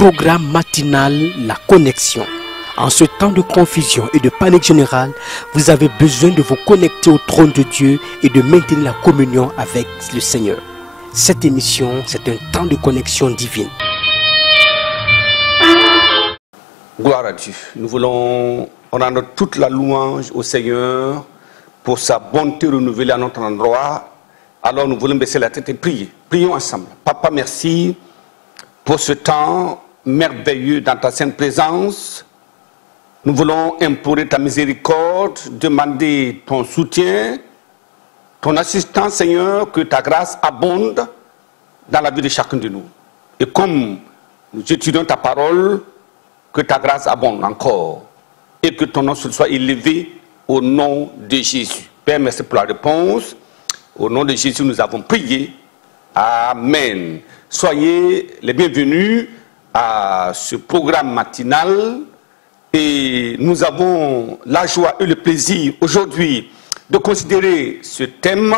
programme matinal La Connexion. En ce temps de confusion et de panique générale, vous avez besoin de vous connecter au trône de Dieu et de maintenir la communion avec le Seigneur. Cette émission, c'est un temps de connexion divine. Gloire à Dieu. Nous voulons rendre toute la louange au Seigneur pour sa bonté renouvelée à notre endroit. Alors nous voulons baisser la tête et prier. Prions ensemble. Papa, merci pour ce temps merveilleux dans ta sainte présence. Nous voulons implorer ta miséricorde, demander ton soutien, ton assistance, Seigneur, que ta grâce abonde dans la vie de chacun de nous. Et comme nous étudions ta parole, que ta grâce abonde encore et que ton nom soit élevé au nom de Jésus. Père, merci pour la réponse. Au nom de Jésus, nous avons prié. Amen. Soyez les bienvenus à ce programme matinal. Et nous avons la joie et le plaisir aujourd'hui de considérer ce thème,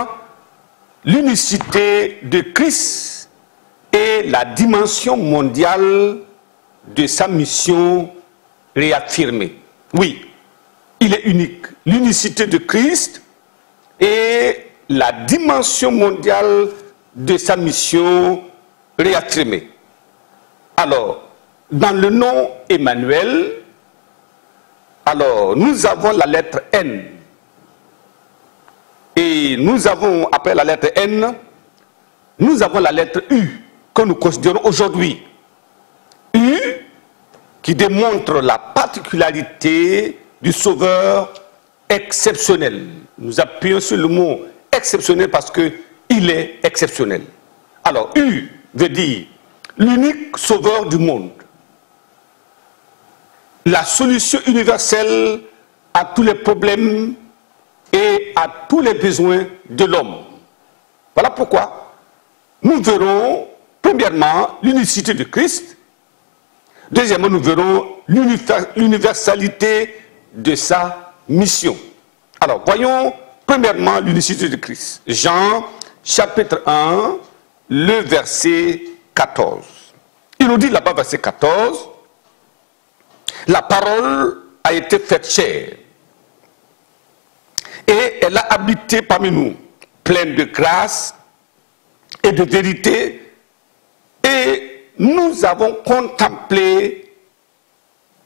l'unicité de Christ et la dimension mondiale de sa mission réaffirmée. Oui, il est unique. L'unicité de Christ et la dimension mondiale de sa mission réaffirmée. Alors, dans le nom Emmanuel, alors nous avons la lettre N. Et nous avons, après la lettre N, nous avons la lettre U, que nous considérons aujourd'hui. U, qui démontre la particularité du Sauveur exceptionnel. Nous appuyons sur le mot exceptionnel parce qu'il est exceptionnel. Alors, U veut dire l'unique Sauveur du monde. La solution universelle à tous les problèmes et à tous les besoins de l'homme. Voilà pourquoi nous verrons, premièrement, l'unicité de Christ. Deuxièmement, nous verrons l'universalité de sa mission. Alors, voyons premièrement l'unicité de Christ. Jean, chapitre 1, le verset 14. Il nous dit là-bas, verset 14, « La parole a été faite chair, et elle a habité parmi nous, pleine de grâce et de vérité, et nous avons contemplé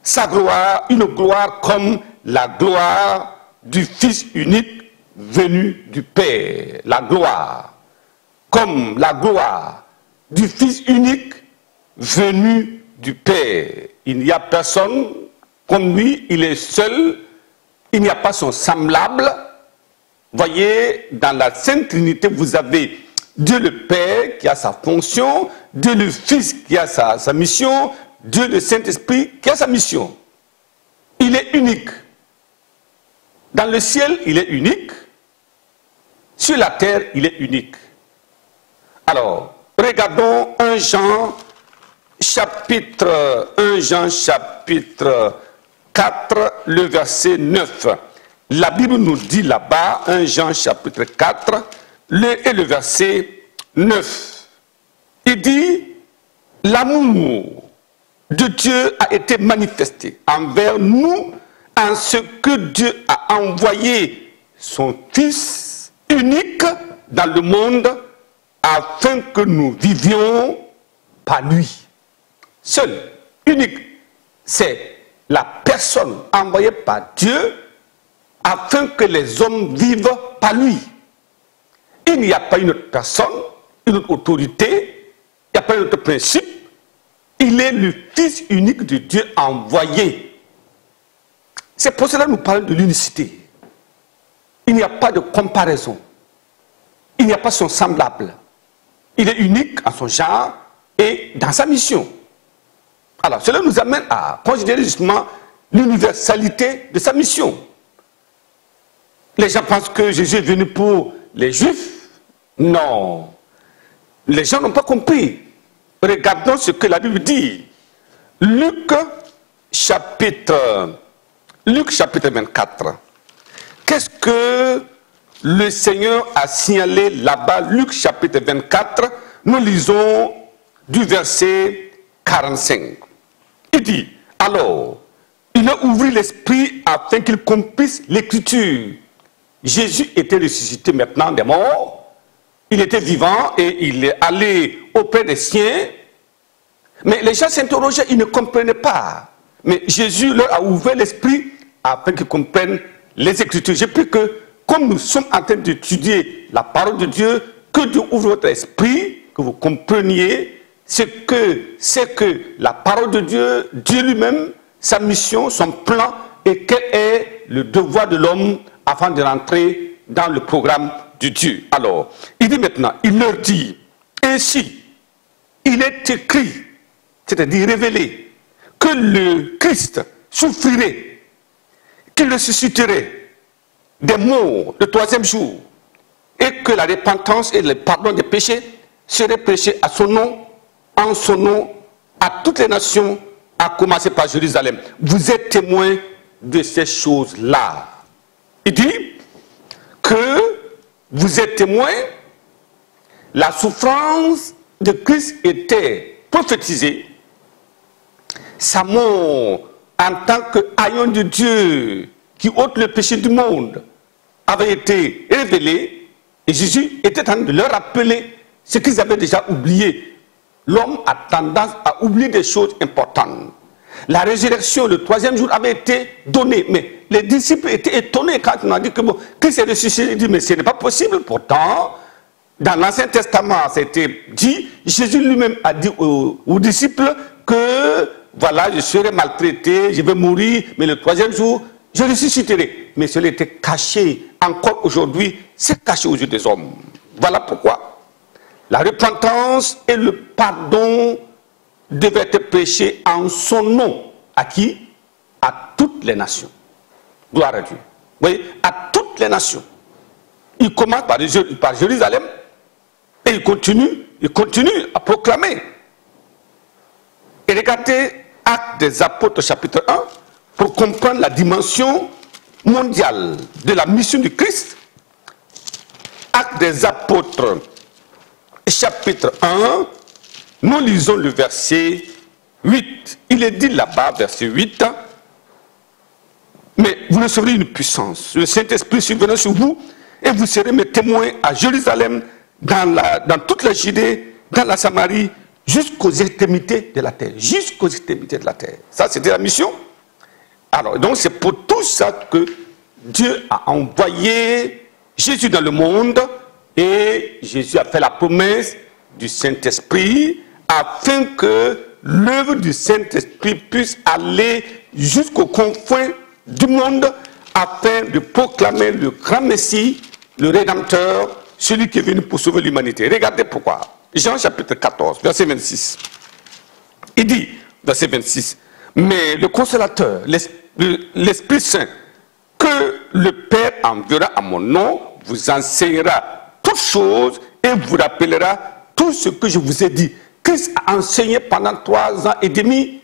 sa gloire, une gloire comme la gloire du Fils unique venu du Père. La gloire, comme la gloire du Fils unique venu du Père. Il n'y a personne comme lui, il est seul, il n'y a pas son semblable. Voyez, dans la Sainte Trinité, vous avez Dieu le Père qui a sa fonction, Dieu le Fils qui a sa mission, Dieu le Saint-Esprit qui a sa mission. Il est unique. Dans le ciel, il est unique. Sur la terre, il est unique. Alors, regardons 1 Jean chapitre 4, le verset 9. La Bible nous dit là-bas, 1 Jean chapitre 4, le verset 9. Il dit, l'amour de Dieu a été manifesté envers nous en ce que Dieu a envoyé son Fils unique dans le monde afin que nous vivions par lui. Seul, unique, c'est la personne envoyée par Dieu afin que les hommes vivent par lui. Il n'y a pas une autre personne, une autre autorité, il n'y a pas un autre principe. Il est le Fils unique de Dieu envoyé. C'est pour cela que nous parlons de l'unicité. Il n'y a pas de comparaison. Il n'y a pas son semblable. Il est unique en son genre et dans sa mission. Alors, cela nous amène à considérer justement l'universalité de sa mission. Les gens pensent que Jésus est venu pour les Juifs. Non. Les gens n'ont pas compris. Regardons ce que la Bible dit. Luc chapitre 24. Qu'est-ce que le Seigneur a signalé là-bas? Luc chapitre 24, nous lisons du verset 45. Il dit, alors, il a ouvert l'esprit afin qu'il comprisse l'écriture. Jésus était ressuscité maintenant des morts. Il était vivant et il est allé auprès des siens. Mais les gens s'interrogeaient, ils ne comprenaient pas. Mais Jésus leur a ouvert l'esprit afin qu'ils comprennent les Écritures. J'ai pris que, comme nous sommes en train d'étudier la parole de Dieu, que Dieu ouvre votre esprit, que vous compreniez ce que c'est que la parole de Dieu, Dieu lui-même, sa mission, son plan, et quel est le devoir de l'homme afin de rentrer dans le programme de Dieu. Alors, il dit maintenant, il leur dit, ainsi, il est écrit, c'est-à-dire révélé, que le Christ souffrirait, qu'il ressusciterait des morts le troisième jour, et que la repentance et le pardon des péchés seraient prêchés à son nom, en son nom, à toutes les nations, à commencer par Jérusalem. Vous êtes témoins de ces choses-là. Il dit que vous êtes témoins, la souffrance de Christ était prophétisée, sa mort en tant qu'aïon de Dieu qui ôte le péché du monde avait été révélée, et Jésus était en train de leur rappeler ce qu'ils avaient déjà oublié. L'homme a tendance à oublier des choses importantes. La résurrection, le troisième jour, avait été donnée, mais les disciples étaient étonnés quand on a dit que bon, Christ est ressuscité. Ils disent, mais ce n'est pas possible. Pourtant, dans l'Ancien Testament, c'était dit, Jésus lui-même a dit aux disciples que voilà, je serai maltraité, je vais mourir, mais le troisième jour, je ressusciterai. Mais cela était caché. Encore aujourd'hui, c'est caché aux yeux des hommes. Voilà pourquoi la repentance et le pardon devaient être prêchés en son nom. À qui? À toutes les nations. Gloire à Dieu. Vous voyez, à toutes les nations. Il commence par Jérusalem et il continue à proclamer. Et regardez Actes des Apôtres chapitre 1 pour comprendre la dimension mondiale de la mission du Christ. Actes des Apôtres chapitre 1, nous lisons le verset 8. Il est dit là-bas, verset 8, mais vous recevrez une puissance. Le Saint-Esprit surviendra sur vous et vous serez mes témoins à Jérusalem, dans toute la Judée, dans la Samarie, jusqu'aux extrémités de la terre. Jusqu'aux extrémités de la terre. Ça, c'était la mission. Alors, donc, c'est pour tout ça que Dieu a envoyé Jésus dans le monde. Et Jésus a fait la promesse du Saint-Esprit afin que l'œuvre du Saint-Esprit puisse aller jusqu'aux confins du monde afin de proclamer le grand Messie, le Rédempteur, celui qui est venu pour sauver l'humanité. Regardez pourquoi. Jean chapitre 14, verset 26. Il dit, verset 26, mais le Consolateur, l'Esprit Saint, que le Père enverra à mon nom, vous enseignera toutes choses et vous rappellera tout ce que je vous ai dit. Christ a enseigné pendant 3 ans et demi.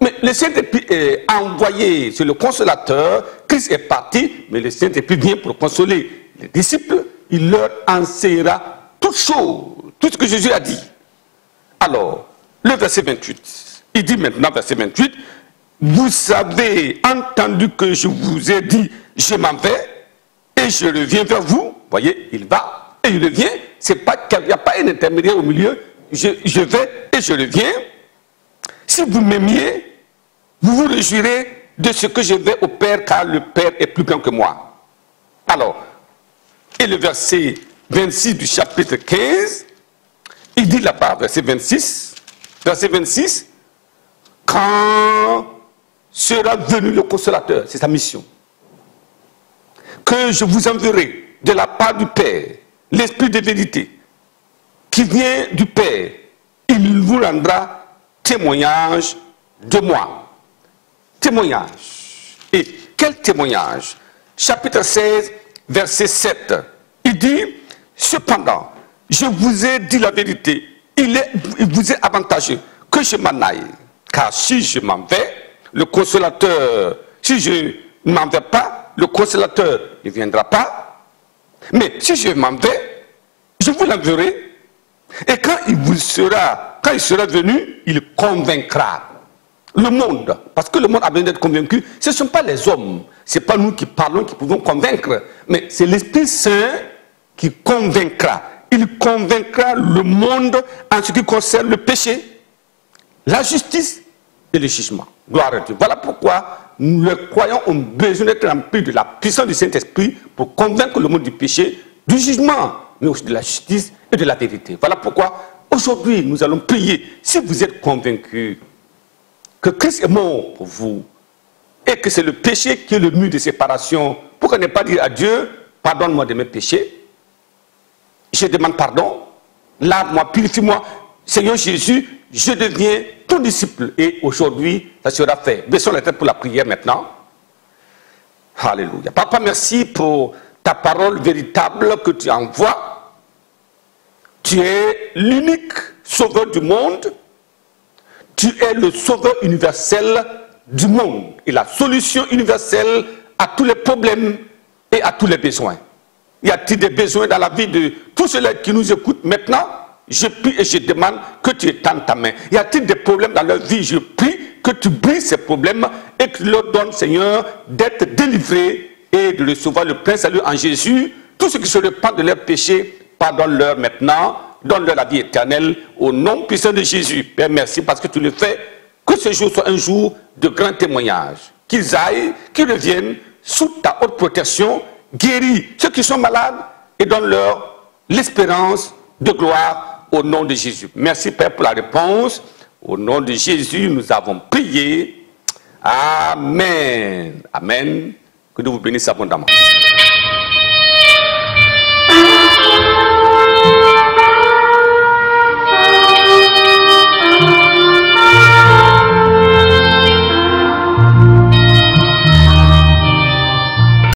Mais le Saint-Esprit a envoyé sur le Consolateur. Christ est parti, mais le Saint-Esprit vient pour consoler les disciples. Il leur enseignera toutes choses, tout ce que Jésus a dit. Alors, le verset 28, il dit maintenant, verset 28, vous avez entendu que je vous ai dit, je m'en vais et je reviens vers vous. Voyez, il va et il revient. C'est pas qu'il n'y a pas un intermédiaire au milieu. Je vais et je reviens. Si vous m'aimiez, vous vous réjouirez de ce que je vais au Père, car le Père est plus grand que moi. Alors, et le verset 26 du chapitre 15, il dit là-bas, verset 26, quand sera venu le Consolateur, c'est sa mission, que je vous enverrai de la part du Père, l'Esprit de vérité, qui vient du Père, il vous rendra témoignage de moi. Témoignage. Et quel témoignage? Chapitre 16, verset 7. Il dit, cependant, je vous ai dit la vérité, il vous est avantageux que je m'en aille. Car si je m'en vais, le Consolateur, si je ne m'en vais pas, le Consolateur ne viendra pas. Mais si je m'en vais, je vous l'enverrai. Et quand il vous sera quand il sera venu, il convaincra le monde. Parce que le monde a besoin d'être convaincu. Ce ne sont pas les hommes. Ce n'est pas nous qui parlons, qui pouvons convaincre. Mais c'est l'Esprit Saint qui convaincra. Il convaincra le monde en ce qui concerne le péché, la justice et le jugement. Gloire à Dieu. Voilà pourquoi nous, les croyants, ont besoin d'être remplis de la puissance du Saint-Esprit pour convaincre le monde du péché, du jugement, mais aussi de la justice et de la vérité. Voilà pourquoi aujourd'hui nous allons prier. Si vous êtes convaincus que Christ est mort pour vous et que c'est le péché qui est le mur de séparation, pourquoi ne pas dire à Dieu, pardonne-moi de mes péchés, je demande pardon, lave-moi, purifie-moi, Seigneur Jésus, je deviens ton disciple. Et aujourd'hui, ça sera fait. Baissons la tête pour la prière maintenant. Alléluia. Papa, merci pour ta parole véritable que tu envoies. Tu es l'unique sauveur du monde. Tu es le sauveur universel du monde et la solution universelle à tous les problèmes et à tous les besoins. Y a-t-il des besoins dans la vie de tous ceux-là qui nous écoutent maintenant? Je prie et je demande que tu étendes ta main. Y a-t-il des problèmes dans leur vie? Je prie que tu brises ces problèmes et que tu leur donnes, Seigneur, d'être délivrés et de recevoir le plein salut en Jésus. Tous ceux qui se repentent de leurs péchés, pardonne-leur maintenant, donne-leur la vie éternelle au nom puissant de Jésus. Père, merci parce que tu le fais. Que ce jour soit un jour de grand témoignage. Qu'ils aillent, qu'ils reviennent sous ta haute protection, guéris ceux qui sont malades et donne-leur l'espérance de gloire au nom de Jésus. Merci Père pour la réponse. Au nom de Jésus, nous avons prié. Amen. Amen. Que Dieu vous bénisse abondamment.